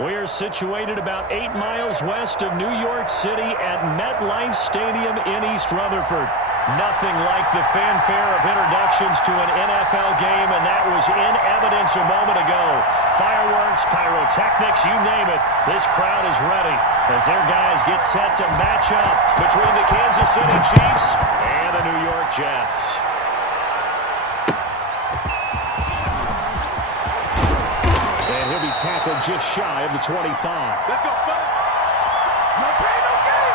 We are situated about 8 miles west of New York City at MetLife Stadium in East Rutherford. Nothing like the fanfare of introductions to an NFL game, and that was in evidence a moment ago. Fireworks, pyrotechnics, you name it, this crowd is ready as their guys get set to match up between the Kansas City Chiefs and the New York Jets. And he'll be tackled just shy of the 25. Let's go, fellas. No pain, no gain.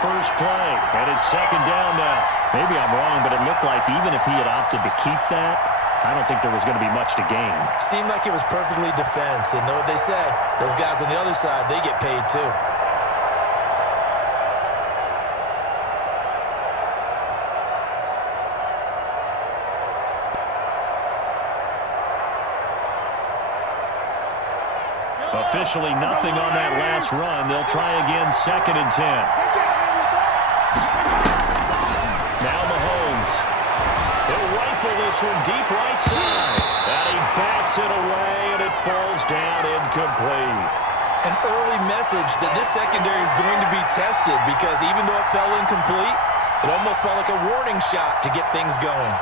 First play, and it's second down now. Maybe I'm wrong, but it looked like even if he had opted to keep that, I don't think there was going to be much to gain. Seemed like it was perfectly defense, and know what they say. Those guys on the other side, they get paid too. Officially nothing on that last run. They'll try again, second and 10. Now Mahomes. He'll rifle this one deep right side. And he bats it away, and it falls down incomplete. An early message that this secondary is going to be tested because even though it fell incomplete, it almost felt like a warning shot to get things going.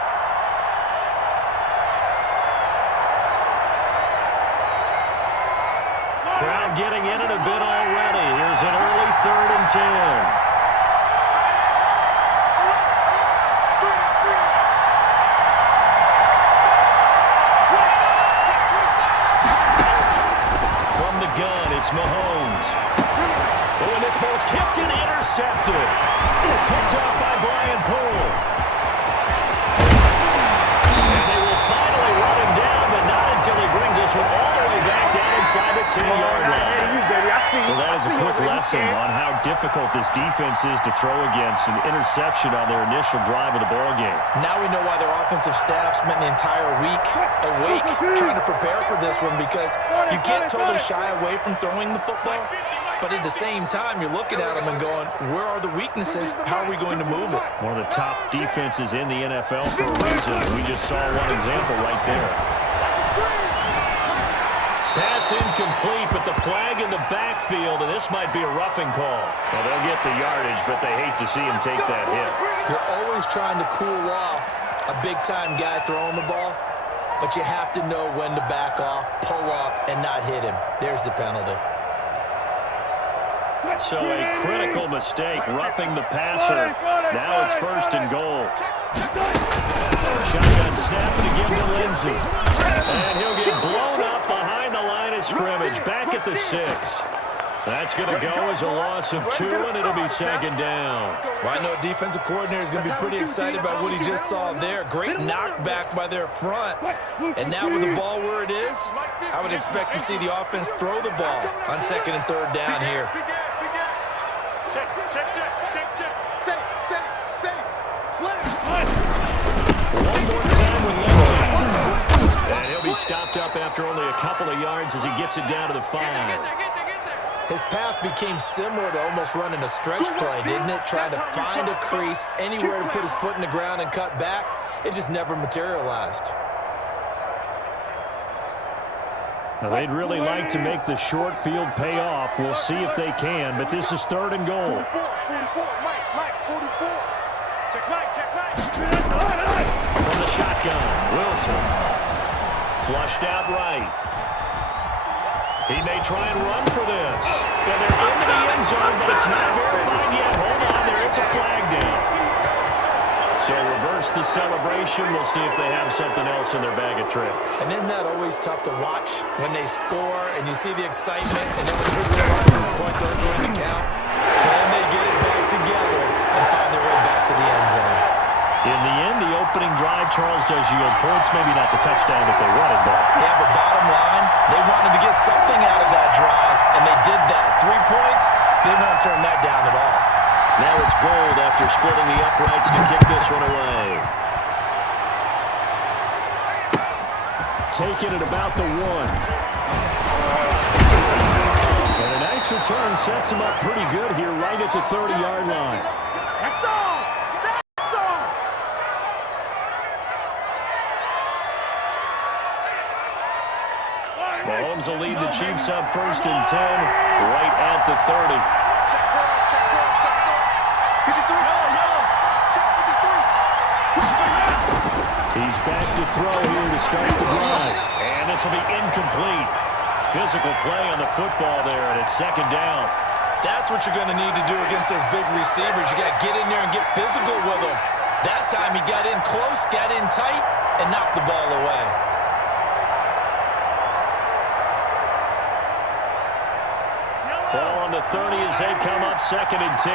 Crowd getting in it a bit already. Here's an early third and 10. It's Mahomes. Oh, and this ball's tipped and intercepted. Picked up by Brian Poole. And they will finally run him down, but not until he brings this one all the way back down inside the 10-yard line. Well, that is a quick lesson on how difficult this defense is to throw against an interception on their initial drive of the ballgame. Now we know why their offensive staff spent the entire week awake trying to prepare for this one, because you can't totally shy away from throwing the football, but at the same time you're looking at them and going, where are the weaknesses? How are we going to move it? One of the top defenses in the NFL for a reason. We just saw one example right there. Pass incomplete, but the flag in the backfield, and this might be a roughing call. Well, they'll get the yardage, but they hate to see him take that hit. You're always trying to cool off a big-time guy throwing the ball, but you have to know when to back off, pull up, and not hit him. There's the penalty. So a critical mistake, roughing the passer. Now it's first and goal. Shotgun snap to give to Lindsey. And he'll get blown up behind the line of scrimmage, back at the 6. That's going to go as a loss of 2, and it'll be second down. Well, I know a defensive coordinator is going to be pretty excited about what he just saw there. Great knockback by their front. And now with the ball where it is, I would expect to see the offense throw the ball on second and third down here. One more time with Lindsey. And he'll be stopped up after only a couple of yards as he gets it down to the 5. His path became similar to almost running a stretch play, didn't it? Trying to find a crease, anywhere to put his foot in the ground and cut back. It just never materialized. Now, they'd really like to make the short field pay off. We'll see if they can, but this is third and goal. 44, Mike, 44. Check right. From the shotgun, Wilson. Flushed out right. He may try and run for this. And they're into the end zone, but it's not verified yet. Hold on there. It's a flag down. So reverse the celebration. We'll see if they have something else in their bag of tricks. And isn't that always tough to watch when they score and you see the excitement, and then when you realize those points aren't going to count? Can they get it back together and find their way back to the end zone? In the end, the opening drive, Charles, does yield points. Maybe not the touchdown that they wanted, but... Yeah, but bottom line, they wanted to get something out of that drive, and they did that. 3 points, they won't turn that down at all. Now it's Gold after splitting the uprights to kick this one away. Taking it about the 1. And a nice return sets him up pretty good here right at the 30-yard line. That's all. That's all. Mahomes will lead the Chiefs up 1st and 10 right at the 30. Check cross, check cross, check cross. 53. Yellow. Check 53. He's back to throw here to start the drive. And this will be incomplete. Physical play on the football there, and it's 2nd down. That's what you're going to need to do against those big receivers. You got to get in there and get physical with them. That time he got in close, got in tight, and knocked the ball away. Ball on the 30 as they come up 2nd and 10.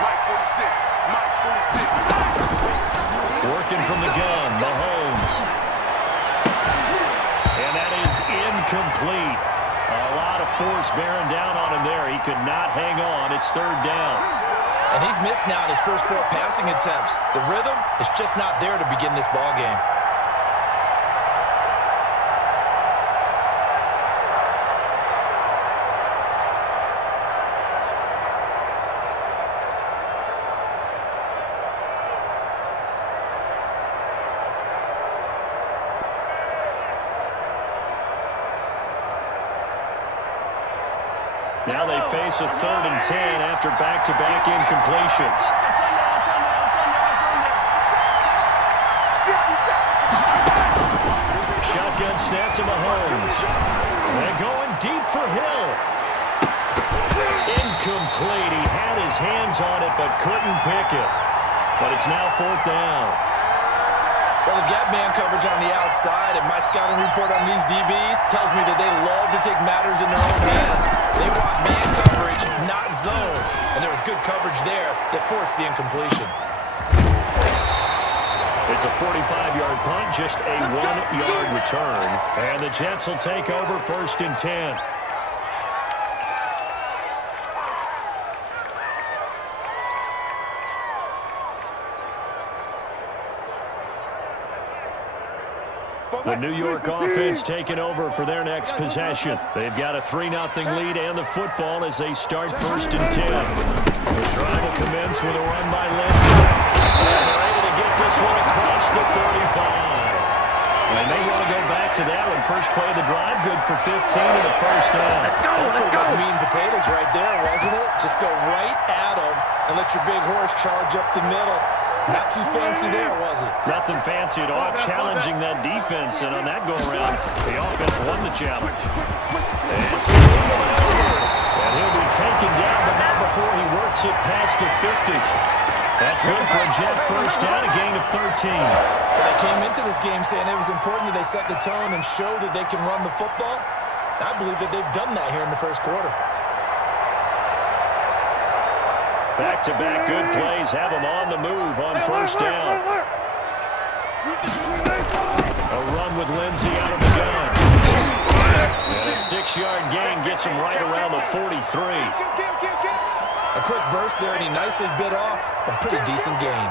Mike 46. Mike 46. Working from the gun, Mahomes. And that is incomplete. A lot of force bearing down on him there. He could not hang on. It's 3rd down. And he's missed now on his first 4 passing attempts. The rhythm is just not there to begin this ball game. Now they face a 3rd and 10 after back-to-back incompletions. Shotgun snap to Mahomes. They're going deep for Hill. Incomplete. He had his hands on it but couldn't pick it. But it's now 4th down. Well, they've got man coverage on the outside, and my scouting report on these DBs tells me that they love to take matters in their own hands. They want man coverage, not zone. And there was good coverage there that forced the incompletion. It's a 45-yard punt, just a 1-yard return. And the Jets will take over 1st and 10. The New York offense taking over for their next possession. They've got a 3-0 lead and the football as they start 1st and 10. The drive will commence with a run by Lindsay. And they're able to get this one across the 35. And they want to go back to that one. First play of the drive, good for 15 and a 1st down. Let's go. Meat and potatoes right there, wasn't it? Just go right at them and let your big horse charge up the middle. Not too fancy there, was it? Nothing fancy at all, challenging that defense, and on that go-around, the offense won the challenge. And so and he'll be taken down, but not before he works it past the 50. That's good for a Jet 1st down, a gain of 13. Well, they came into this game saying it was important that they set the tone and show that they can run the football. I believe that they've done that here in the 1st quarter. Back-to-back good plays have them on the move on 1st down. A run with Lindsay out of the gun. And a 6-yard gain gets him right around the 43. A quick burst there, and he nicely bit off a pretty decent gain.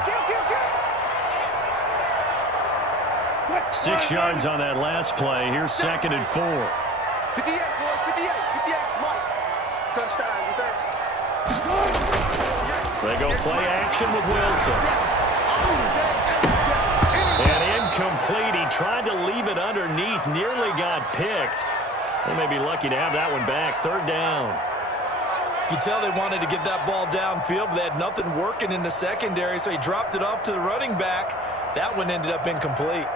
6 yards on that last play. Here's 2nd and 4. 58, boy, 58, Mike. Touchdown, defense. They go play action with Wilson. And incomplete. He tried to leave it underneath. Nearly got picked. They may be lucky to have that one back. 3rd down. You can tell they wanted to get that ball downfield, but they had nothing working in the secondary, so he dropped it off to the running back. That one ended up incomplete.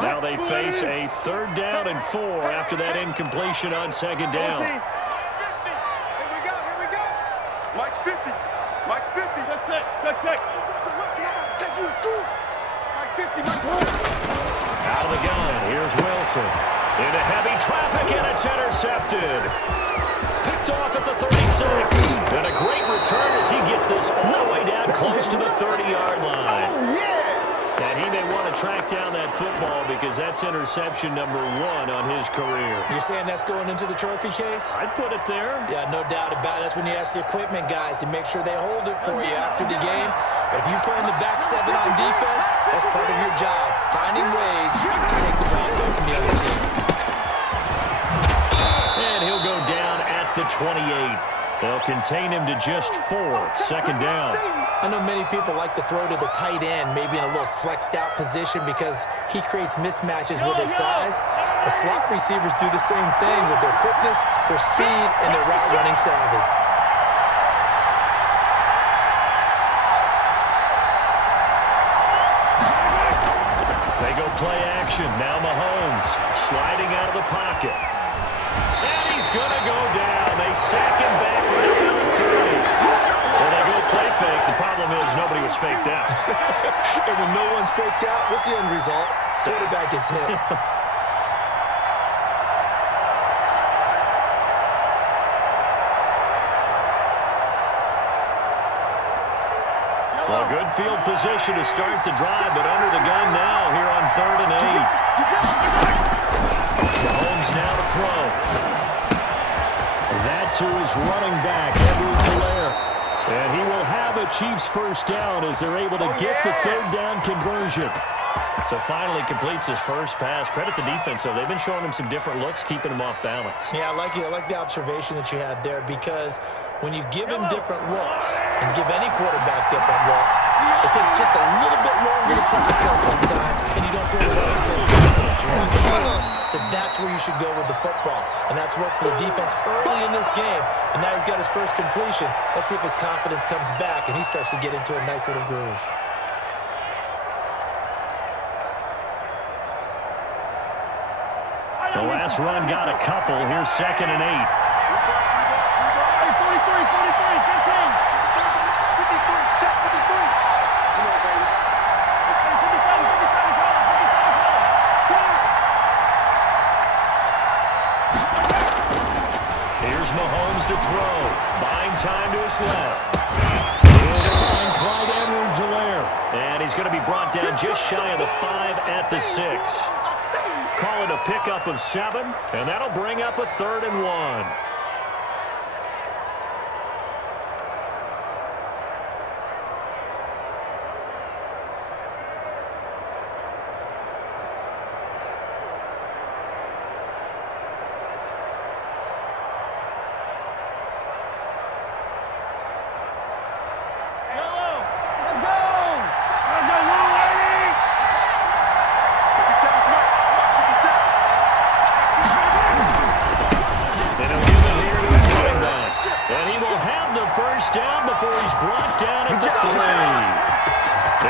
Now they face a 3rd down and 4 after that incompletion on 2nd down. Mike's 50. Mike's 50. Check. I'm about to take you to school. Mike's 50. Out of the gun. Here's Wilson. Into heavy traffic, and it's intercepted. Picked off at the 36. And a great return. return as he gets this all the way down close to the 30-yard line. And he may want to track down that football because that's interception number 1 on his career. You're saying that's going into the trophy case? I'd put it there. Yeah, no doubt about it. That's when you ask the equipment guys to make sure they hold it for you after the game. But if you play in the back 7 on defense, that's part of your job, finding ways to take the ball away from the other team. And he'll go down at the 28. They'll contain him to just 4. Second down. I know many people like to throw to the tight end, maybe in a little flexed out position because he creates mismatches with his size. The slot receivers do the same thing with their quickness, their speed, and their route running savvy. They go play action. Now Mahomes sliding out of the pocket. And he's going to go down. They sack him back around the 30. Well, they go play fake. The problem is nobody was faked out. And when no one's faked out, what's the end result? Quarterback gets hit. Well, good field position to start the drive, but under the gun now here on 3rd and 8. Mahomes now to throw. That to his running back, Edwards-Helaire. And he will have a Chiefs first down as they're able to get the 3rd down conversion. So finally completes his first pass. Credit the defense, though. They've been showing him some different looks, keeping him off balance. Yeah, I like the observation that you had there because when you give him different looks and give any quarterback different looks, it takes just a little bit longer to process sometimes, and you don't throw it away so confidence. You're not sure that that's where you should go with the football. And that's worked for the defense early in this game, and now he's got his first completion. Let's see if his confidence comes back and he starts to get into a nice little groove. The last run got a couple. Here's 2nd and 8. 43, 43, 15. 53, check 53. Come on, baby. 57. Here's Mahomes to throw. Buying time to his left. He'll find Clyde Edwards-Helaire. And he's going to be brought down just shy of the 5 at the 6. Call it a pickup of 7, and that'll bring up a 3rd and 1.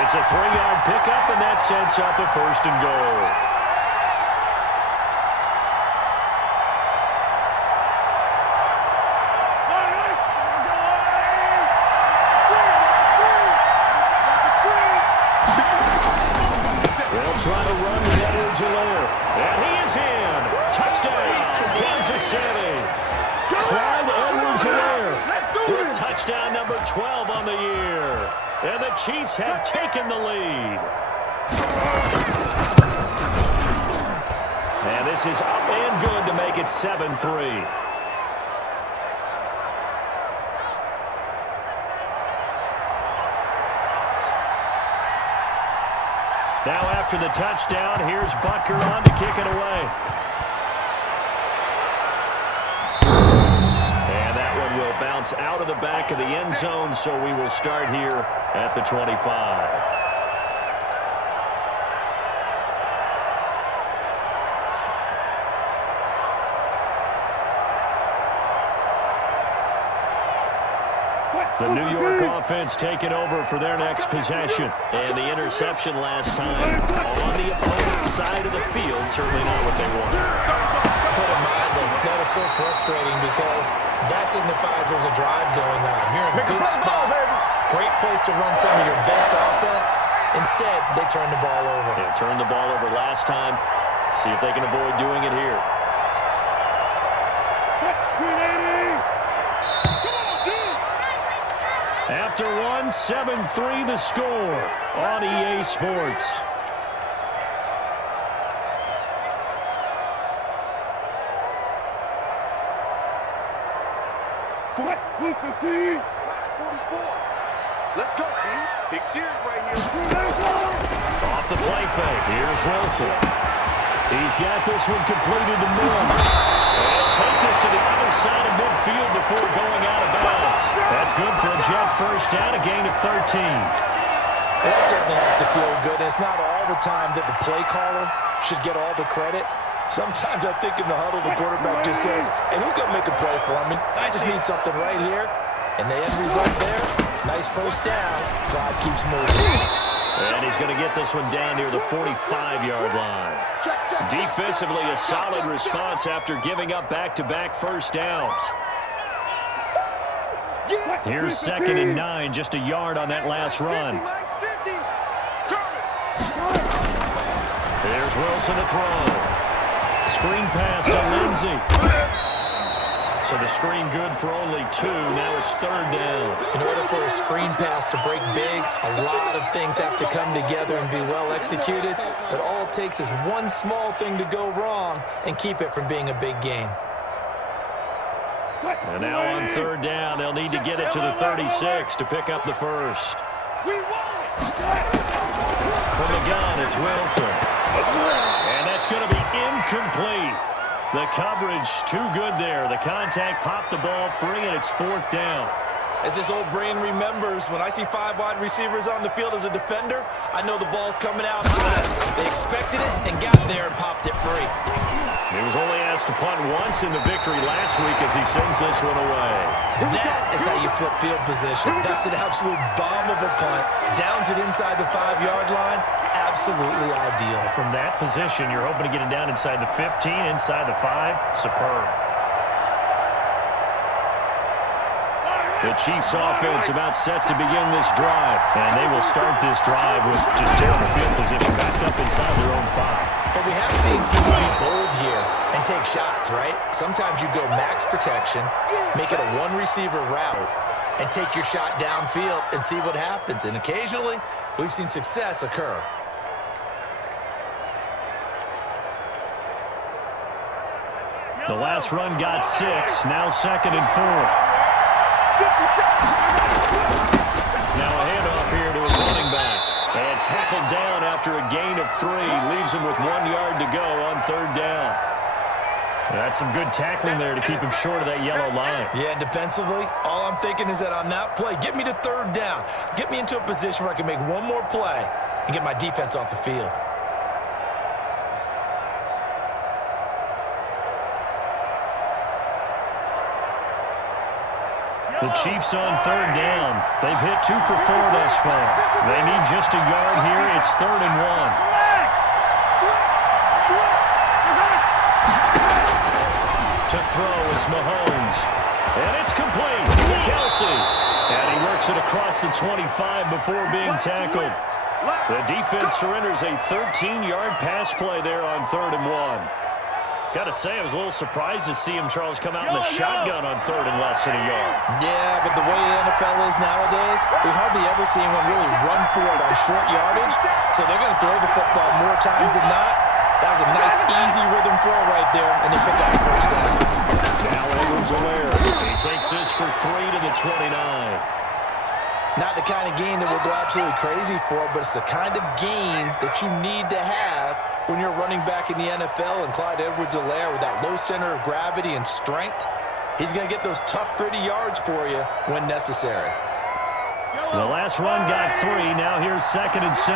It's a 3-yard pickup, and that sets up a 1st and goal. They'll try to run with Edwards-Helaire, and he is in. Touchdown, Kansas City. Clyde Edwards-Helaire with touchdown number 12 on the year. And the Chiefs have taken the lead. And this is up and good to make it 7-3. Now after the touchdown, here's Butker on to kick it away. Will bounce out of the back of the end zone, so we will start here at the 25. The New York offense taking over for their next possession. And the interception last time on the opponent's side of the field, certainly not what they wanted. Put it mildly, that is so frustrating because that signifies there's a drive going on. You're in a good spot. Great place to run some of your best offense. Instead, they turn the ball over. Yeah, turned the ball over last time. See if they can avoid doing it here. one, 7-3 the score on EA Sports. Flat, 115. 44. Let's go, team. Big series right here. Off the play fake. Here's Wilson. He's got this one completed to Mills. He'll take this to the other side of midfield before going out of bounds. That's good for a Jet first down, a gain of 13. That certainly has to feel good. It's not all the time that the play caller should get all the credit. Sometimes I think in the huddle, the quarterback just says, hey, who's going to make a play for me? I just need something right here. And the end result there, nice first down. Drive keeps moving. And he's going to get this one down near the 45-yard line. Defensively, a solid response after giving up back-to-back first downs. Here's 2nd and 9, just a yard on that last run. Here's Wilson to throw. Screen pass to Lindsey. So the screen good for only 2. Now it's 3rd down. In order for a screen pass to break big, a lot of things have to come together and be well executed. But all it takes is one small thing to go wrong and keep it from being a big game. And now on 3rd down, they'll need to get it to the 36 to pick up the first. From the gun, it's Wilson. And that's going to be incomplete. The coverage too good there. The contact popped the ball free, and it's 4th down. As this old brain remembers, when I see 5 wide receivers on the field as a defender, I know the ball's coming out high. They expected it and got there and popped it free. He was only asked to punt once in the victory last week as he sends this one away. That is how you flip field position. That's an absolute bomb of a punt. Downs it inside the 5-yard line. Absolutely ideal. From that position, you're hoping to get it down inside the 15, inside the 5. Superb. The Chiefs offense about set to begin this drive. And they will start this drive with just terrible field position backed up inside their own 5. But we have seen teams be bold here and take shots, right? Sometimes you go max protection, make it a one-receiver route, and take your shot downfield and see what happens. And occasionally, we've seen success occur. The last run got 6. Now 2nd and 4. Now a handoff here to his running back. And tackled down after a gain of 3. Leaves him with 1 yard to go on 3rd down. That's some good tackling there to keep him short of that yellow line. Yeah, and defensively, all I'm thinking is that on that play, get me to 3rd down. Get me into a position where I can make one more play and get my defense off the field. The Chiefs on 3rd down. They've hit 2 for 4 thus far. They need just a yard here. It's 3rd and 1. To throw, it's Mahomes. And it's complete to Kelsey. And he works it across the 25 before being tackled. The defense surrenders a 13-yard pass play there on 3rd and 1. Got to say, I was a little surprised to see him, Charles, come out in the shotgun on 3rd and less than a yard. Yeah, but the way the NFL is nowadays, we hardly ever see anyone really run for it on short yardage. So they're going to throw the football more times than not. That was a nice, easy rhythm throw right there, and they pick up the first down. Now Edwards-Helaire. He takes this for 3 to the 29. Not the kind of game that we'll go absolutely crazy for, but it's the kind of game that you need to have when you're running back in the NFL. And Clyde Edwards-Helaire, with that low center of gravity and strength, he's going to get those tough, gritty yards for you when necessary. The last run got 3. Now here's 2nd and 7.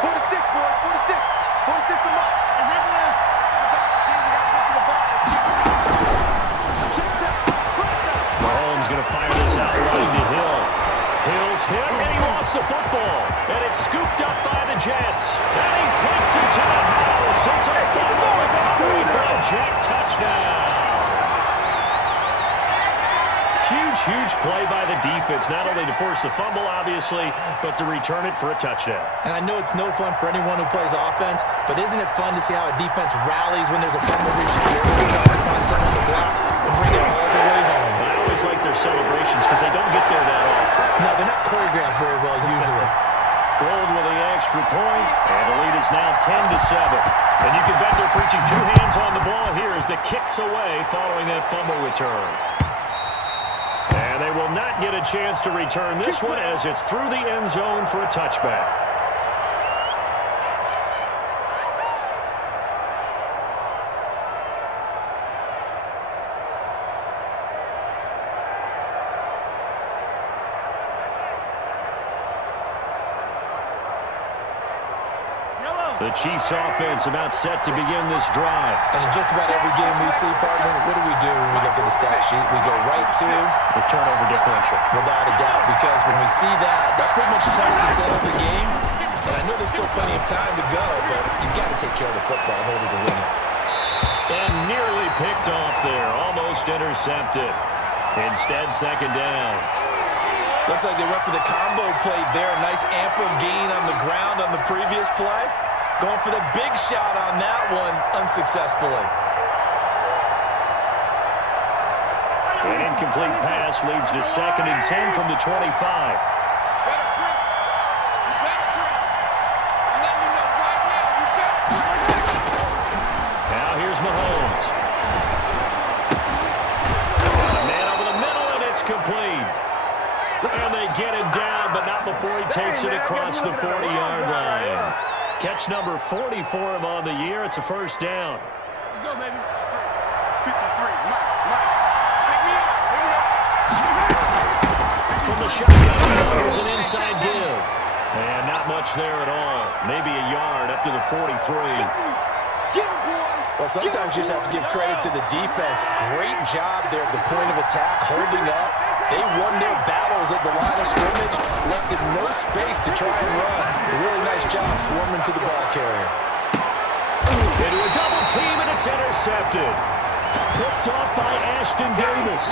46, boys, 46. 46 to Mike. Mahomes going to fire this out right to Hill. Hill's hit, and he lost the football. And it's scooped up by the Jets. And he takes it to the house. It's a fumble recovery for a Jet touchdown. Huge play by the defense, not only to force the fumble, obviously, but to return it for a touchdown. And I know it's no fun for anyone who plays offense, but isn't it fun to see how a defense rallies when there's a fumble return? Everyone tries to find someone to block and bring it all the way home. I always always like their celebrations because they don't get there that often. No, they're not choreographed very well usually. Gold with the extra point, and the lead is now 10-7. And you can bet they're preaching two hands on the ball here as the kick's away following that fumble return. And they will not get a chance to return this one as it's through the end zone for a touchback. The Chiefs offense about set to begin this drive. And in just about every game we see, partner, what do we do when we look at the stat sheet? We go right to the turnover differential. Without a doubt, because when we see that, that pretty much tells the tale of the game. And I know there's still plenty of time to go, but you've got to take care of the football in order to win it. And nearly picked off there, almost intercepted. Instead, second down. Looks like they went for the combo play there. A nice ample gain on the ground on the previous play. Going for the big shot on that one unsuccessfully. An incomplete pass leads to 2nd and 10 from the 25. Now here's Mahomes. A man over the middle, and it's complete. And they get him down, but not before he takes it across the 40-yard line. Catch number 40 for him on the year. It's a first down. Let's go, baby. 53. Mike. From the shotgun, here's an inside give. And not much there at all. Maybe a yard up to the 43. Well, sometimes you just have to give credit to the defense. Great job there at the point of attack, holding up. They won their battles at the line of scrimmage, left in no space to try and run. A really nice job swarming to the ball carrier. Into a double team, and it's intercepted. Picked off by Ashton Davis.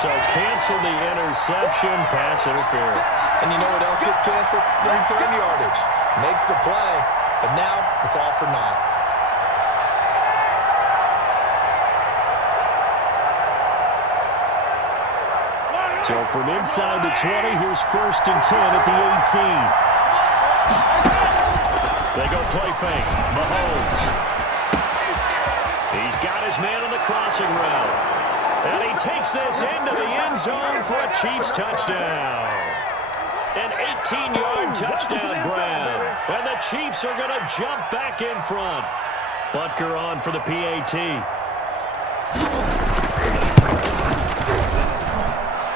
So cancel the interception, pass interference. And you know what else gets canceled? The return yardage. Makes the play, but now it's all for naught. So from inside the 20, here's 1st and 10 at the 18. They go play fake. Mahomes. He's got his man on the crossing route. And he takes this into the end zone for a Chiefs touchdown. An 18-yard touchdown grab. And the Chiefs are going to jump back in front. Butker on for the PAT.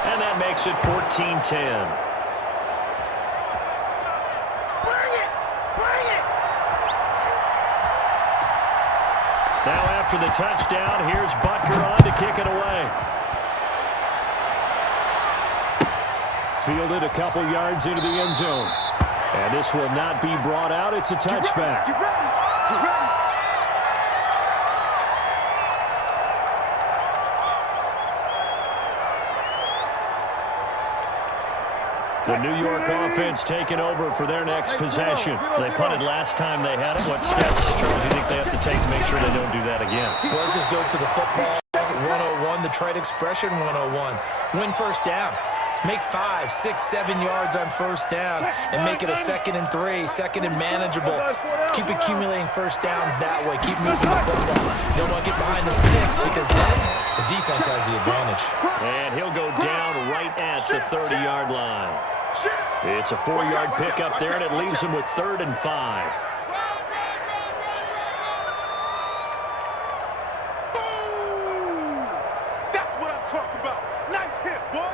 And that makes it 14-10. Now after the touchdown, here's Butker on to kick it away. Fielded a couple yards into the end zone. And this will not be brought out. It's a touchback. Get ready. The New York offense taking over for their next possession. They punted last time they had it. What steps, Charles, do you think they have to take to make sure they don't do that again? Well, let's just go to the football 101, the trade expression 101. Win first down. Make 5, 6, 7 yards on first down and make it a 2nd and 3, 2nd and manageable. Keep accumulating first downs that way. Keep moving the football. Don't want to get behind the sticks because then the defense has the advantage. And he'll go down right at the 30-yard line. It's a 4-yard pickup there, and it leaves him with 3rd and 5. Boom! That's what I'm talking about. Nice hit, boy.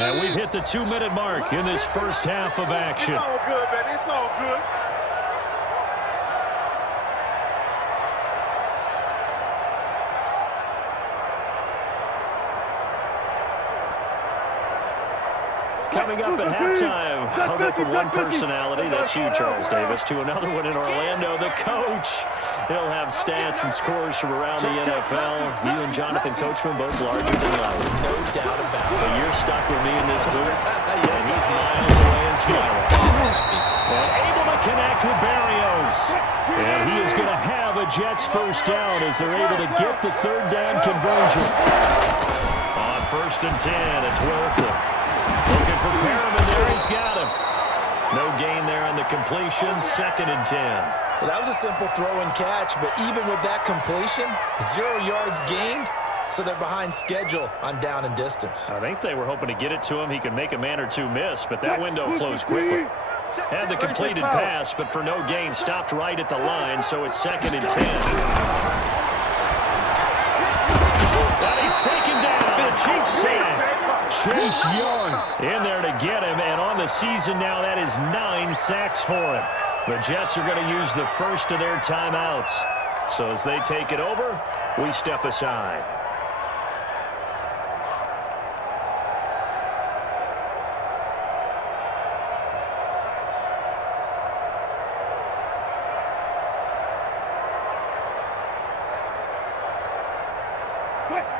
And we've hit the 2-minute mark in this first half of action. It's all good, man. It's all good. Coming up at halftime, I'll go from one personality, that's you, Charles Davis, to another one in Orlando, the coach. He'll have stats and scores from around the NFL. You and Jonathan Coachman both larger than life. No doubt about it. But you're stuck with me in this booth, and he's miles away and smiling. And able to connect with Barrios. And he is going to have a Jets first down as they're able to get the third down conversion. On 1st and 10, it's Wilson. Looking for Perriman there. He's got him. No gain there on the completion. 2nd and 10. Well, that was a simple throw and catch, but even with that completion, 0 yards gained, so they're behind schedule on down and distance. I think they were hoping to get it to him. He could make a man or two miss, but that window closed quickly. Had the completed pass, but for no gain, stopped right at the line, so it's 2nd and 10. And he's taken down. The Chiefs sack. Chase Young in there to get him, and on the season now, that is 9 sacks for him. The Jets are going to use the first of their timeouts. So as they take it over, we step aside.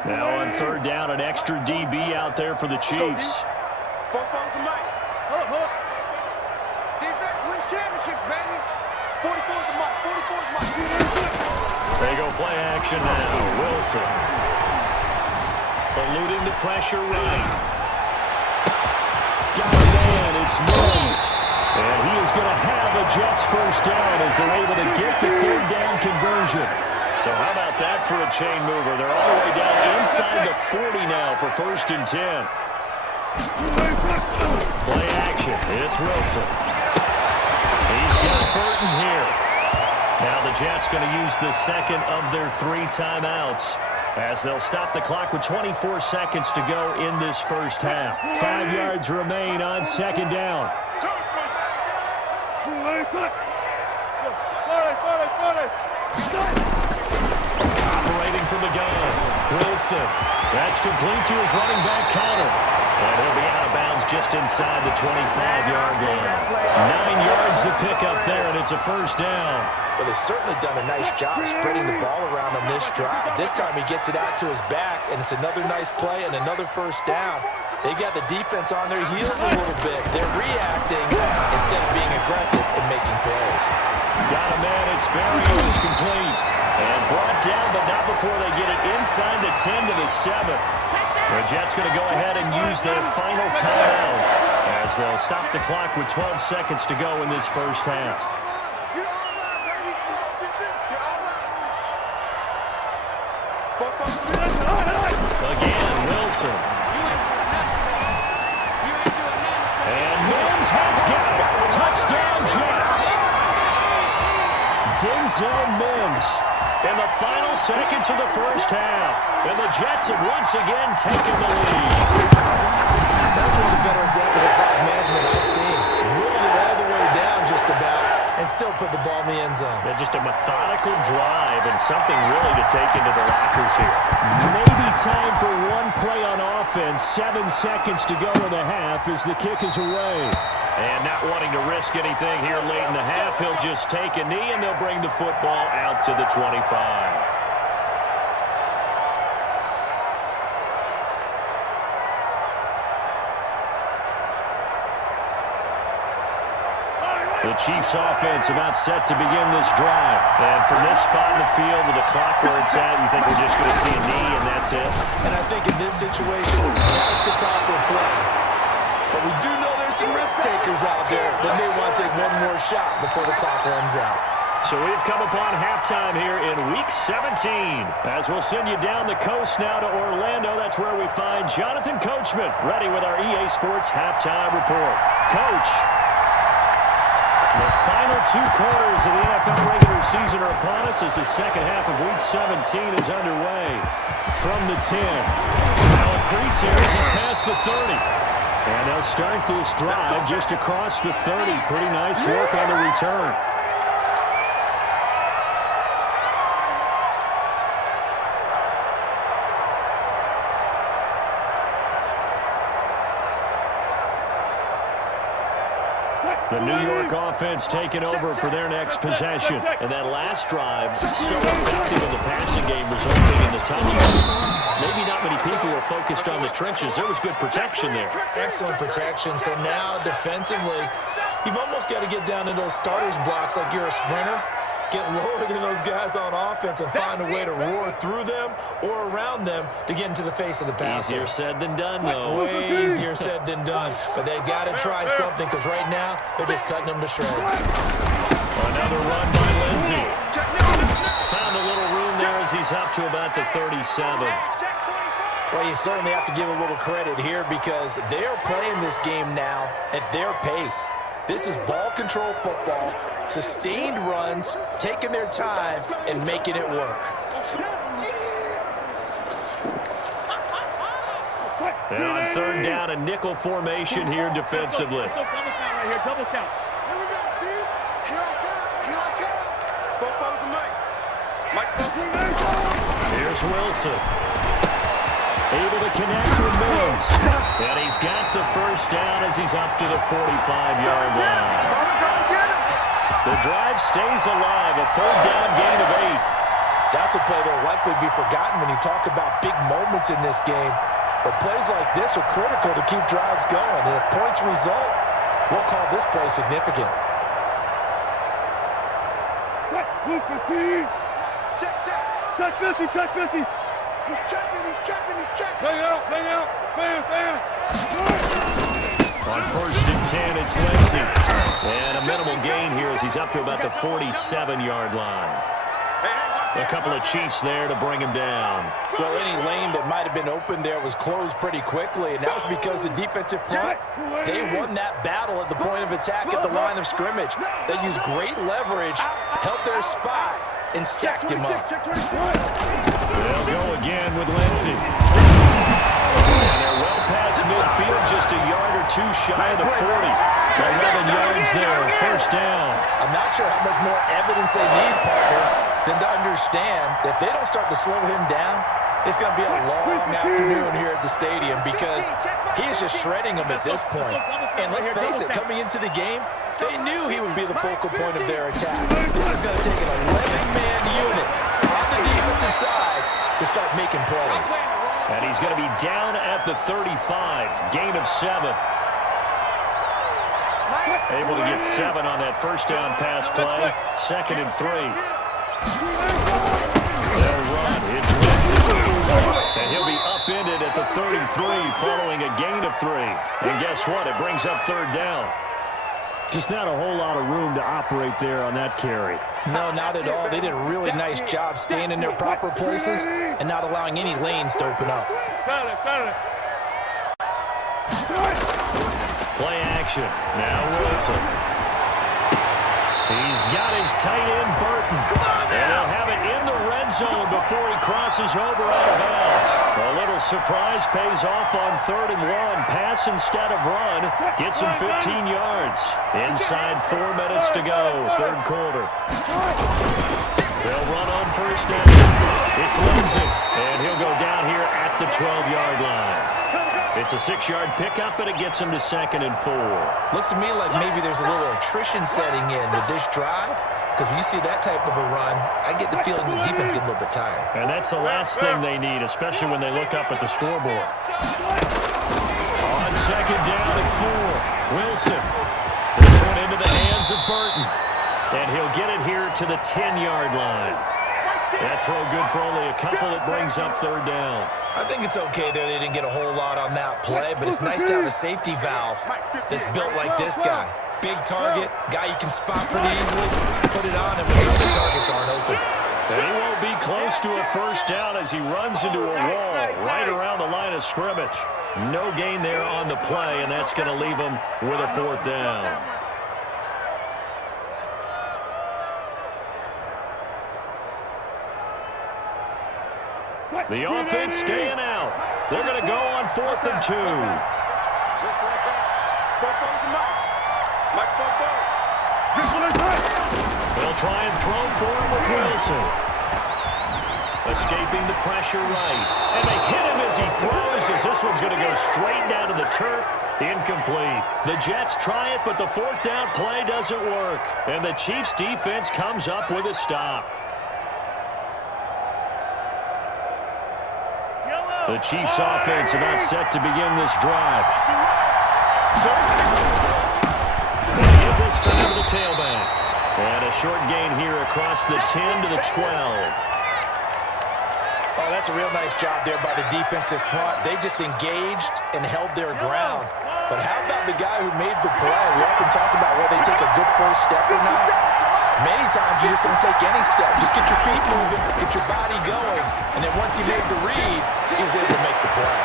Now on 3rd down, an extra DB out there for the Chiefs. Defense wins championships, baby. 44's the mic. 44's the mic. They go play action now. Wilson. Eluding the pressure right. Got a man. It's Mims. And he is going to have a Jets first down as they're able to get the third down conversion. So how about that for a chain mover? They're all the way down inside the 40 now for 1st and 10. Play action. It's Wilson. He's got Burton here. Now the Jets going to use the second of their 3 timeouts as they'll stop the clock with 24 seconds to go in this first half. 5 yards remain on 2nd down. Operating from the gun. Wilson. That's complete to his running back, Connor. And he'll be out of bounds just inside the 25-yard line. 9 yards to pick up there, and it's a first down. Well, they've certainly done a nice job spreading the ball around on this drive. This time he gets it out to his back, and it's another nice play and another first down. They got the defense on their heels a little bit. They're reacting instead of being aggressive and making plays. Got a man. It's Barrios complete. And brought down, but not before they get it inside the 10 to the 7. The Jets going to go ahead and use their final timeout as they'll stop the clock with 12 seconds to go in this first half. Again, Wilson. And Mims has got it. Touchdown, Jets. Denzel Mims in the final seconds of the first half. And the Jets have once again taken the lead. That's one of the better examples of clock management I've seen. Whittled it all the way down just about and still put the ball in the end zone. Yeah, just a methodical drive and something really to take into the lockers here. Maybe time for one play on offense. 7 seconds to go in the half as the kick is away. And not wanting to risk anything here late in the half, he'll just take a knee and they'll bring the football out to the 25. The Chiefs offense about set to begin this drive. And from this spot in the field with the clock where it's at, you think we're just going to see a knee and that's it? And I think in this situation, that's the proper play. But we do know there's some risk takers out there that may want to take one more shot before the clock runs out. So we've come upon halftime here in Week 17. As we'll send you down the coast now to Orlando, that's where we find Jonathan Coachman, ready with our EA Sports Halftime Report. Coach, the final 2 quarters of the NFL regular season are upon us as the second half of Week 17 is underway. From the 10, now increase here as he's past the 30. And they'll start this drive just across the 30. Pretty nice work on the return. The New York offense taking over for their next possession. And that last drive, so effective in the passing game, resulting in the touchdown. Maybe not many people were focused on the trenches. There was good protection there. Excellent protection. So now defensively, You've almost got to get down to those starters blocks like you're a sprinter. Get lower than those guys on offense and find a way to roar through them or around them to get into the face of the passer. Easier said than done, though. Way easier said than done. But they've got to try something because right now they're just cutting them to shreds. Another run by Lindsey. Found a little room there as he's up to about the 37. Well, you certainly have to give a little credit here because they're playing this game now at their pace. This is ball control football, sustained runs, taking their time, and making it work. And on third down, a nickel formation here defensively. Double count right here, double count. Here we go, team. Here I come, here I come. Both foes to Mike. Here's Wilson. Able to connect with Mills. And he's got the first down as he's up to the 45-yard line. The drive stays alive, a third down gain of 8. That's a play that will likely be forgotten when you talk about big moments in this game. But plays like this are critical to keep drives going. And if points result, we'll call this play significant. Check 50, check 50. He's checking, he's checking, he's checking. Bang out, bang out, bang, bang. On first and 10, it's Lindsey. And a minimal gain here as he's up to about the 47-yard line. A couple of Chiefs there to bring him down. Well, any lane that might have been open there was closed pretty quickly, and that was because the defensive front, they won that battle at the point of attack at the line of scrimmage. They used great leverage, held their spot, and stacked him up. They'll go again with Lindsey. And they're well past midfield, just a yard or two shy of the 40. 11 yards there, first down. I'm not sure how much more evidence they need, partner, than to understand that if they don't start to slow him down, it's going to be a long afternoon here at the stadium because he is just shredding them at this point. And let's face it, coming into the game, they knew he would be the focal point of their attack. This is going to take an 11-man unit on the defensive side to start making plays. And he's going to be down at the 35, gain of 7. Able to get 7 on that first down pass play, 2nd and 3. They'll run. It's Lindsey. And he'll be upended at the 33 following a gain of 3. And guess what? It brings up third down. Just not a whole lot of room to operate there on that carry. No, not at all. They did a really nice job staying in their proper places and not allowing any lanes to open up. Play action. Now Wilson. He's got his tight end, Burton. And he'll have it in the red zone before he crosses over out of bounds. A little surprise pays off on 3rd and 1. Pass instead of run. Gets him 15 yards. Inside 4 minutes to go, third quarter. They'll run on first down. It's Lindsey. And he'll go down here at the 12-yard line. It's a 6-yard pickup, but it gets him to 2nd and 4. Looks to me like maybe there's a little attrition setting in with this drive, because when you see that type of a run, I get the feeling the defense getting a little bit tired. And that's the last thing they need, especially when they look up at the scoreboard. On 2nd down and 4, Wilson. This one into the hands of Burton. And he'll get it here to the 10-yard line. That throw good for only a couple. It brings up third down. I think it's okay there. They didn't get a whole lot on that play, but it's nice to have a safety valve that's built like this guy. Big target, guy you can spot pretty easily, put it on him when the other targets aren't open. And he won't be close to a first down as he runs into a wall right around the line of scrimmage. No gain there on the play, and that's going to leave him with a 4th down. The offense staying out. They're going to go on 4th and 2. Just like that. Both foes to Mike. They'll try and throw for him with Wilson. Escaping the pressure right. And they hit him as he throws, as this one's going to go straight down to the turf. Incomplete. The Jets try it, but the 4th down play doesn't work. And the Chiefs' defense comes up with a stop. The Chiefs' offense about set to begin this drive. They give this time to the tailback. And a short gain here across the 10 to the 12. Oh, that's a real nice job there by the defensive front. They just engaged and held their ground. But how about the guy who made the play? We often talk about whether they take a good first step or not. Many times you just don't take any step. Just get your feet moving, get your body going. And then once he made the read, he was able to make the play.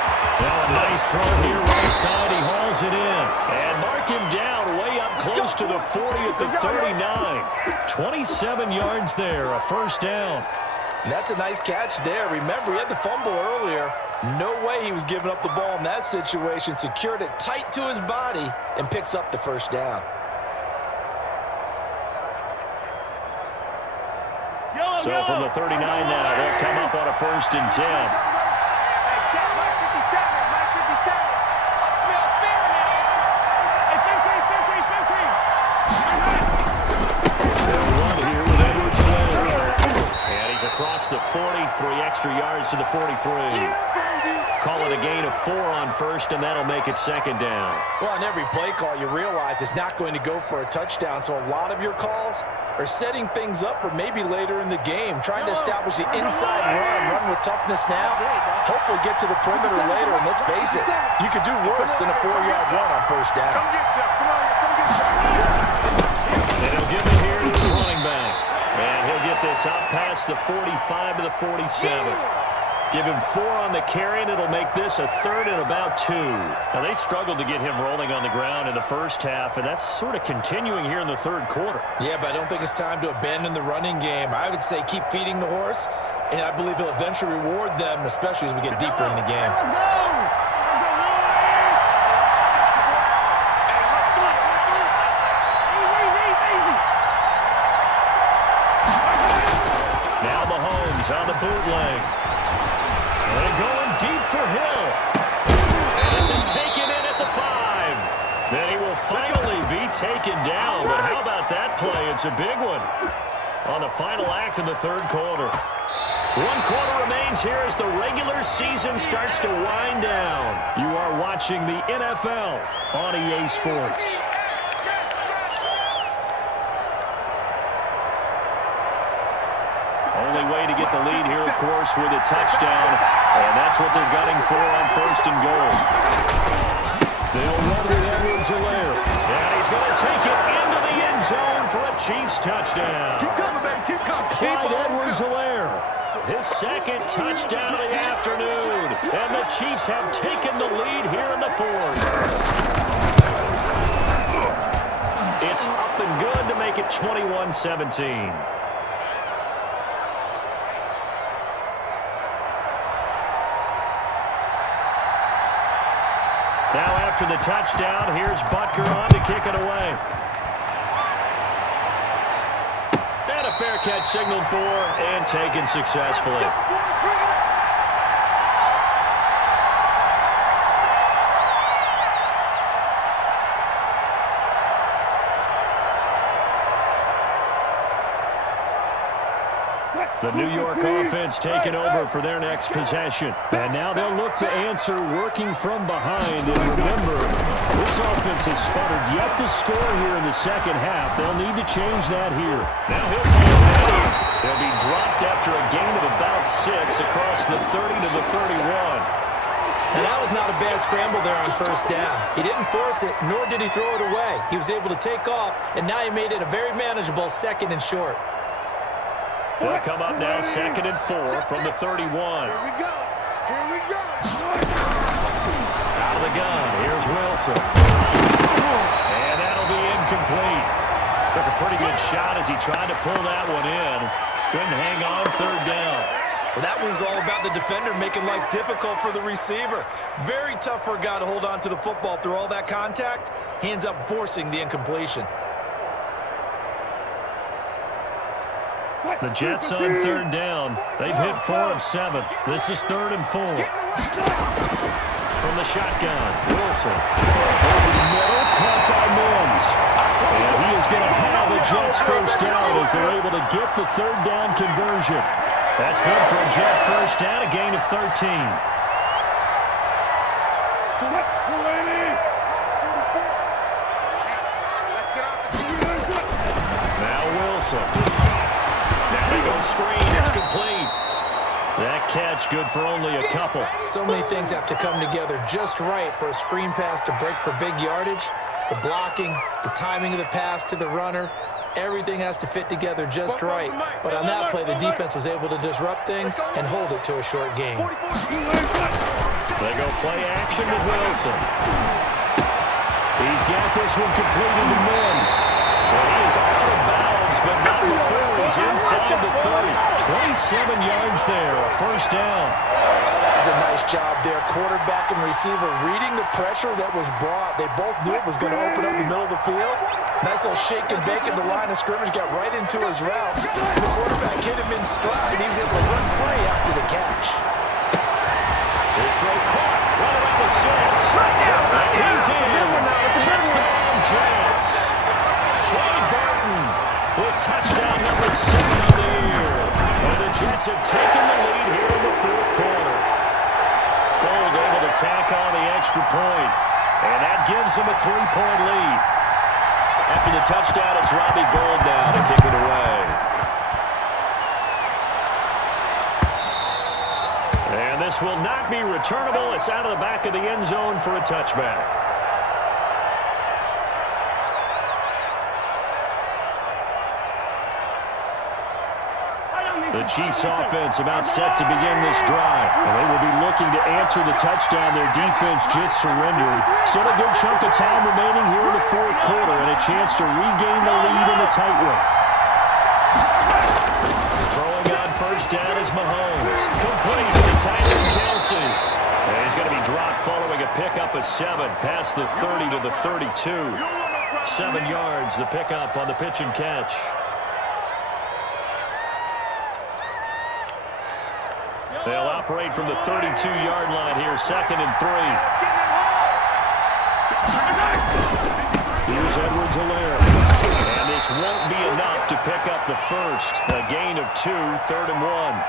Well, a nice throw here right side. He hauls it in. And mark him down way up close to the 40 at the 39. 27 yards there, a first down. And that's a nice catch there. Remember, he had the fumble earlier. No way he was giving up the ball in that situation. Secured it tight to his body and picks up the first down. So from the 39 now, they'll come up on a 1st and 10. Across the 40, 3 extra yards to the 43. Call it a gain of 4 on 1st, and that'll make it 2nd down. Well, on every play call, you realize it's not going to go for a touchdown, so a lot of your calls are setting things up for maybe later in the game, trying to establish the inside run with toughness now, hopefully get to the perimeter later, and let's face it, you could do worse than a 4-yard run on 1st down. And he'll give it here to the running back. And he'll get this up past the 45 to the 47. Give him 4 on the carry, and it'll make this a 3rd and about 2. Now, they struggled to get him rolling on the ground in the first half, and that's sort of continuing here in the 3rd quarter. Yeah, but I don't think it's time to abandon the running game. I would say keep feeding the horse, and I believe he'll eventually reward them, especially as we get deeper in the game. On the bootleg. They're going deep for Hill. And this is taken in at the 5. Then he will finally be taken down. But how about that play? It's a big one on the final act of the 3rd quarter. 1 quarter remains here as the regular season starts to wind down. You are watching the NFL on EA Sports. Only way to get the lead here, of course, with a touchdown. And that's what they're gunning for on 1st and goal. They'll run with Edwards-Helaire. And he's going to take it into the end zone for a Chiefs touchdown. Keep coming, baby. Keep coming. Clyde Edwards-Helaire. His 2nd touchdown of the afternoon. And the Chiefs have taken the lead here in the 4th. It's up and good to make it 21-17. Now after the touchdown, here's Butker on to kick it away. And a fair catch signaled for and taken successfully. The New York offense taking over for their next possession. And now they'll look to answer working from behind. And remember, this offense has sputtered yet to score here in the 2nd half. They'll need to change that here. Now he'll pull that in. They'll be dropped after a gain of about 6 across the 30 to the 31. And that was not a bad scramble there on 1st down. He didn't force it, nor did he throw it away. He was able to take off, and now he made it a very manageable 2nd and short. They'll come up now 2nd and 4 from the 31. Here we go. Here we go. Out of the gun. Here's Wilson. And that'll be incomplete. Took a pretty good shot as he tried to pull that one in. Couldn't hang on 3rd down. Well, that one's all about the defender making life difficult for the receiver. Very tough for a guy to hold on to the football through all that contact. He ends up forcing the incompletion. The Jets on 3rd down. They've hit 4 of 7. This is 3rd and 4. From the shotgun, Wilson. Over the middle, caught by Mims. And he is going to have the Jets first down as they're able to get the 3rd down conversion. That's good for a Jet first down, a gain of 13. Let's get off the field. catch, good for only a couple. So many things have to come together just right for a screen pass to break for big yardage. The blocking, the timing of the pass to the runner, everything has to fit together just right. But on that play, the defense was able to disrupt things and hold it to a short game. They go play action with Wilson. He's got this one completed to Mims. Well, he is out of bounds, but not before he's inside the 30. 27 yards there, a first down. That was a nice job there. Quarterback and receiver reading the pressure that was brought. They both knew it was going to open up the middle of the field. Nice little shake and bake in the line of scrimmage, got right into his route. The quarterback hit him in stride, and he was able to run free after the catch. This throw caught right around the 6. And he's in. Touchdown, Jets. Trey Burton with touchdown number 7 of the year. And the Jets have taken the lead here in the fourth quarter. Gold able to tack on the extra point. And that gives them a 3-point lead. After the touchdown, it's Robbie Gould now to kick it away. And this will not be returnable. It's out of the back of the end zone for a touchback. The Chiefs offense about set to begin this drive. And they will be looking to answer the touchdown their defense just surrendered. Still a good chunk of time remaining here in the fourth quarter and a chance to regain the lead in the tight one. Throwing on first down is Mahomes. Complete to the tight end, Kelsey. And he's going to be dropped following a pickup of 7 past the 30 to the 32. 7 yards, the pickup on the pitch and catch. They'll operate from the 32-yard line here, 2nd and 3. Here's Edwards-Helaire. And this won't be enough to pick up the first. A gain of 2, 3rd and 1.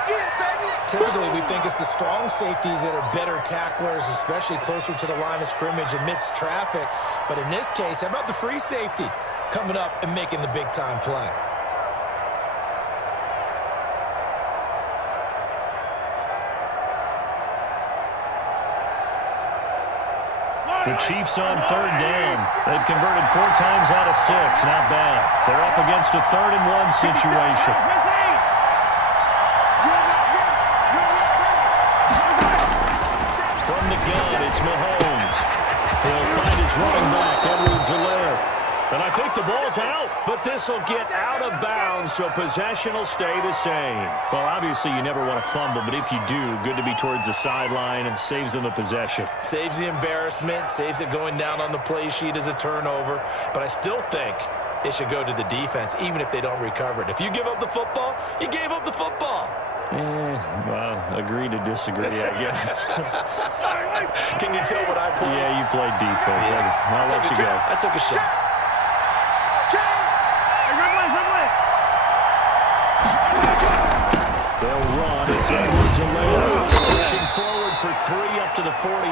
Typically, we think it's the strong safeties that are better tacklers, especially closer to the line of scrimmage amidst traffic. But in this case, how about the free safety coming up and making the big-time play? The Chiefs on 3rd down. They've converted 4 times out of 6. Not bad. They're up against a 3rd and 1 situation. From the gun, it's Mahomes. He'll find his running back, Edwards-Helaire. And I think the ball's out, but this will get out of bounds, so possession will stay the same. Well, obviously, you never want to fumble, but if you do, good to be towards the sideline and saves them the possession. Saves the embarrassment, saves it going down on the play sheet as a turnover. But I still think it should go to the defense, even if they don't recover it. If you give up the football, you gave up the football. Well, agree to disagree, I guess. Can you tell what I played? Yeah, you played defense. Yeah. I'll let you go. I took a shot. They'll run. It's Edwards-Helaire pushing forward for 3 up to the 48.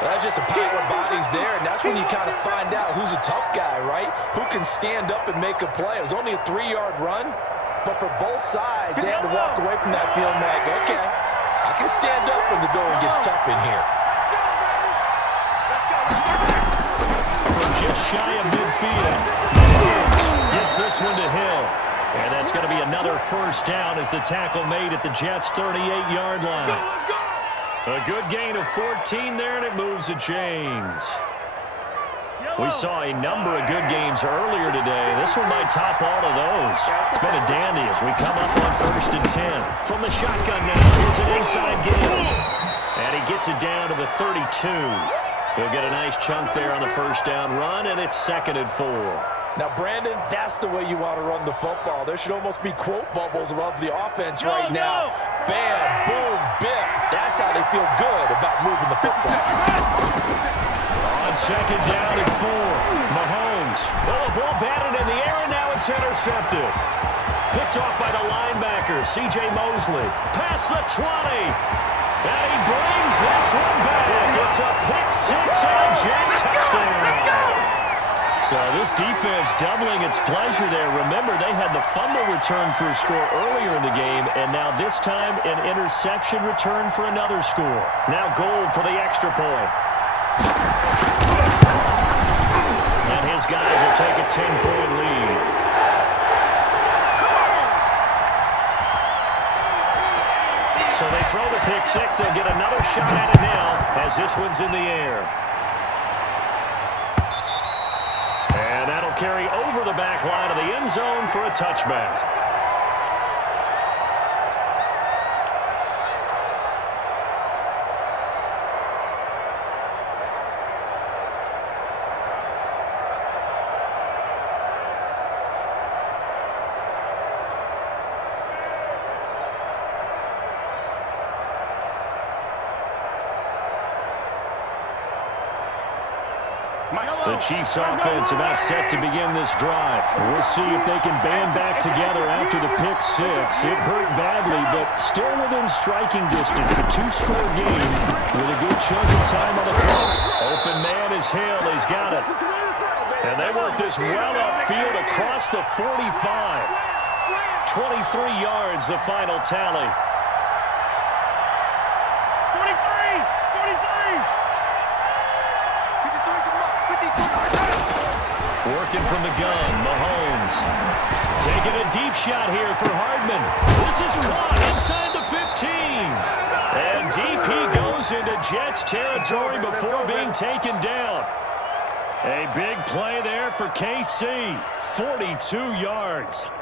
That's just a pile of bodies there, and that's when you kind of find out who's a tough guy, right? Who can stand up and make a play. It was only a 3-yard run, but for both sides, they had to walk away from that feeling like, okay, I can stand up when the going gets tough in here. From just shy of midfield, Mahomes gets this one to Hill. And that's going to be another first down as the tackle made at the Jets' 38-yard line. A good gain of 14 there, and it moves the chains. We saw a number of good games earlier today. This one might top all of those. It's been a dandy as we come up on 1st and 10. From the shotgun now, here's an inside game. And he gets it down to the 32. He'll get a nice chunk there on the first down run, and it's 2nd and 4. Now, Brandon, that's the way you want to run the football. There should almost be quote bubbles above the offense right now. Bam, boom, biff. That's how they feel good about moving the football. On 2nd down and 4, Mahomes. Oh, the ball batted in the air, and now it's intercepted. Picked off by the linebacker, C.J. Mosley. Past the 20. And he brings this one back. It's a pick 6 and a Jet touchdown. So this defense doubling its pleasure there. Remember, they had the fumble return for a score earlier in the game, and now this time an interception return for another score. Now Gold for the extra point. And his guys will take a 10-point lead. So they throw the pick six. They'll get another shot at it now as this one's in the air. And that'll carry over the back line of the end zone for a touchback. The Chiefs offense about set to begin this drive. We'll see if they can band back together after the pick six. It hurt badly, but still within striking distance. A two-score game with a good chunk of time on the clock. Open man is Hill. He's got it. And they work this well upfield across the 45. 23 yards, the final tally. Working from the gun, Mahomes. Taking a deep shot here for Hardman. This is caught inside the 15. And deep he goes into Jets territory before being taken down. A big play there for KC. 42 yards.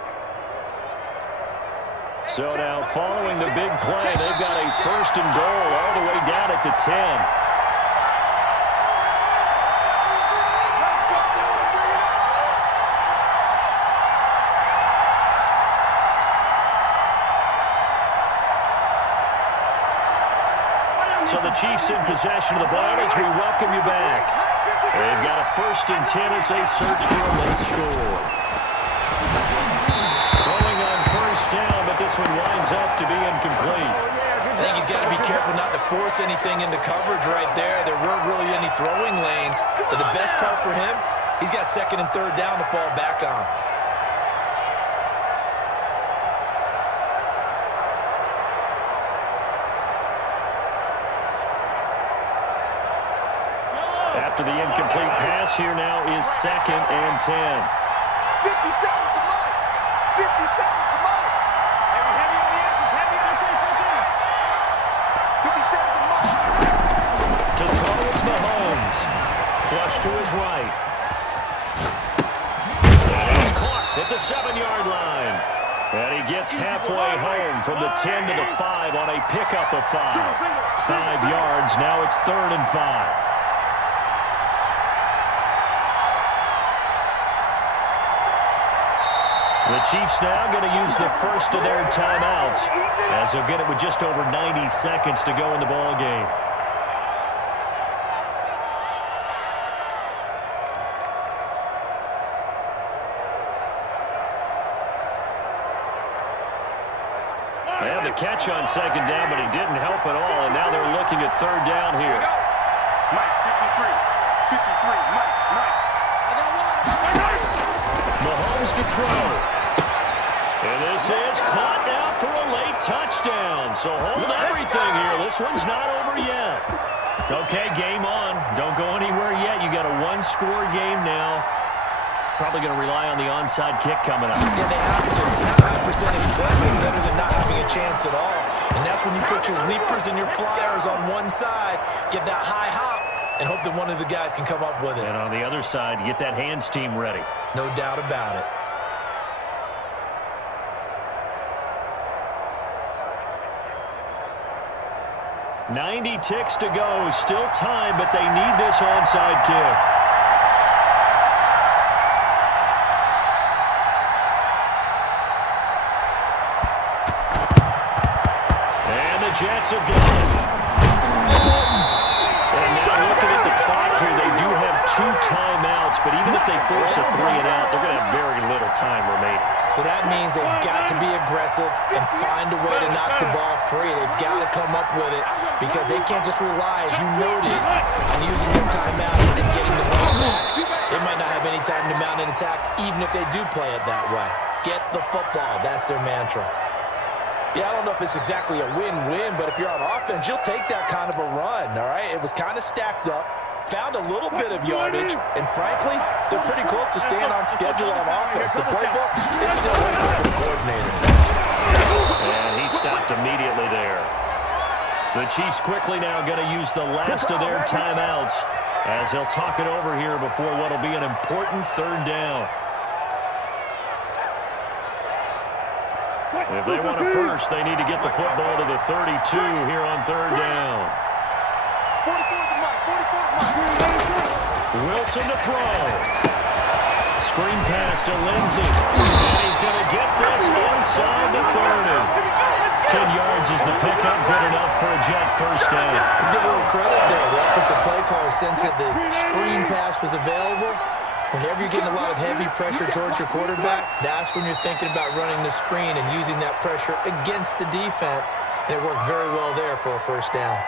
So now following the big play, they've got a first and goal all the way down at the 10. So the Chiefs in possession of the ball as we welcome you back. They've got a first and 10 as they search for a late score. Throwing on first down, but this one winds up to be incomplete. I think he's got to be careful not to force anything into coverage right there. There weren't really any throwing lanes. But the best part for him, he's got second and third down to fall back on. After the incomplete pass, here now is second and 10. 57 to Mike. 57 to Mike. Heavy on the edges. Heavy on the edges. 57 to Mike. To throw is Mahomes. Flush to his right. And he's caught at the 7-yard line. And he gets halfway home from the 10 to the 5 on a pickup of 5. 5 yards. Now it's third and 5. The Chiefs now going to use the first of their timeouts as they'll get it with just over 90 seconds to go in the ball game. And the catch on second down, but he didn't help at all, and now they're looking at third down here. Mike, 53. 53. Mike. Mahomes to throw. And this is caught now for a late touchdown. So hold everything here. This one's not over yet. Okay, game on. Don't go anywhere yet. You got a one-score game now. Probably going to rely on the onside kick coming up. Yeah, they have to. It's high percentage play, better than not having a chance at all. And that's when you put your leapers and your flyers on one side, get that high hop, and hope that one of the guys can come up with it. And on the other side, get that hands team ready. No doubt about it. .90 ticks to go. Still time, but they need this onside kick. And the Jets have got it. And now looking at the clock here, they do have 2 timeouts, but even if they force a 3 and out, they're going to have very little time remaining. So that means they've got to be aggressive and find a way to knock the ball free. They've got to come up with it because they can't just rely, as you noted, on using their timeouts and getting the ball back. They might not have any anytime to mount an attack, even if they do play it that way. Get the football. That's their mantra. Yeah, I don't know if it's exactly a win-win, but if you're on offense, you'll take that kind of a run, all right? It was kind of stacked up, found a little bit of yardage, and frankly, they're pretty close to staying on schedule on offense. The playbook is still working for the coordinator. And he stopped immediately there. The Chiefs quickly now going to use the last of their timeouts as they'll talk it over here before what will be an important third down. If they want a first, they need to get the football to the 32 here on third down. 44 Wilson to throw. Screen pass to Lindsey. And he's going to get this inside the 30. 10 yards is the pickup. Good enough for a Jet first down. Let's give a little credit there. The offensive play caller sensed that the screen pass was available. Whenever you're getting a lot of heavy pressure towards your quarterback, that's when you're thinking about running the screen and using that pressure against the defense. And it worked very well there for a first down.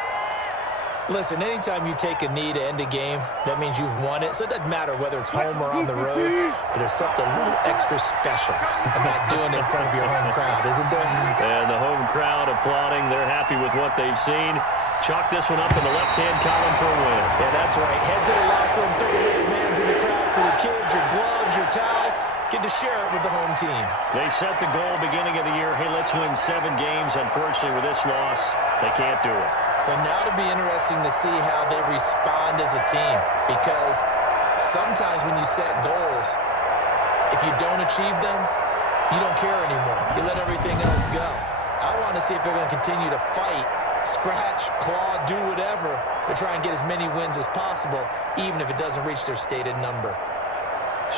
Listen, anytime you take a knee to end a game, that means you've won it. So it doesn't matter whether it's home or on the road, but there's something a little extra special about doing it in front of your home crowd, isn't there? And the home crowd applauding. They're happy with what they've seen. Chalk this one up in the left-hand column for a win. Yeah, that's right. Head to the locker room, throw the wristbands in the crowd for the kids, your gloves, your towels. Get to share it with the home team. They set the goal beginning of the year. Hey, let's win 7 games. Unfortunately, with this loss, they can't do it. So now it'll be interesting to see how they respond as a team, because sometimes when you set goals, if you don't achieve them, you don't care anymore. You let everything else go. I want to see if they're going to continue to fight, scratch, claw, do whatever to try and get as many wins as possible, even if it doesn't reach their stated number.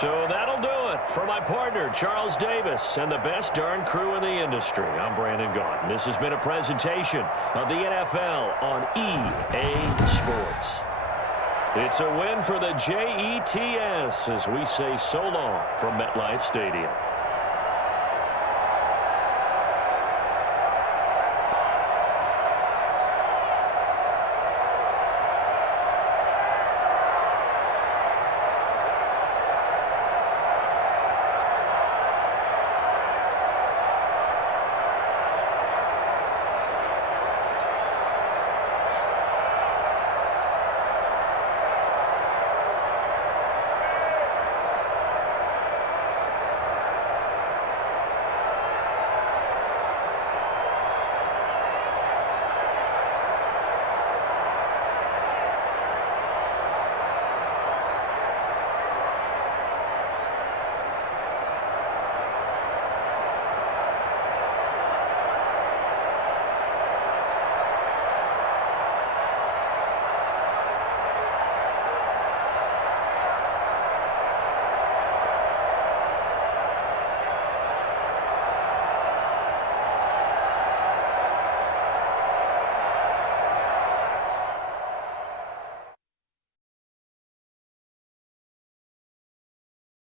So that'll do it for my partner, Charles Davis, and the best darn crew in the industry. I'm Brandon Gaudin. This has been a presentation of the NFL on EA Sports. It's a win for the Jets as we say so long from MetLife Stadium.